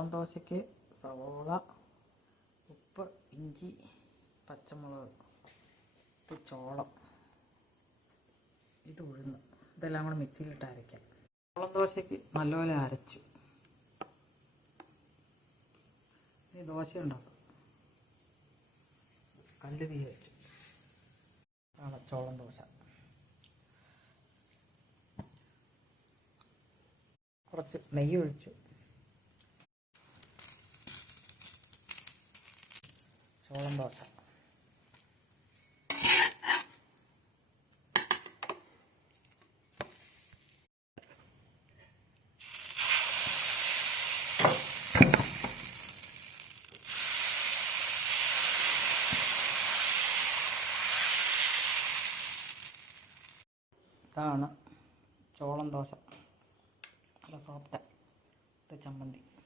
ചോളം ദോശയ്ക്ക് സവോള, ഉപ്പ്, ഇഞ്ചി, പച്ചമുളക്, ഇത് ചോളം, ഇത് ഉഴുന്ന്, ഇതെല്ലാം കൂടെ മിക്സിയിലിട്ട് അരയ്ക്കാം. ചോളം ദോശയ്ക്ക് നല്ലപോലെ അരച്ചു. ഇനി ദോശ ഉണ്ടാക്കും. കല്ല് തീ വെച്ചു. ആണ് ചോളം ദോശ. കുറച്ച് നെയ്യ് ഒഴിച്ചു. ചോളം ദോശ. ഇതാണ് ചോളം ദോശ. നല്ല സോഫ്റ്റ്. ഇത് ചമ്മന്തി.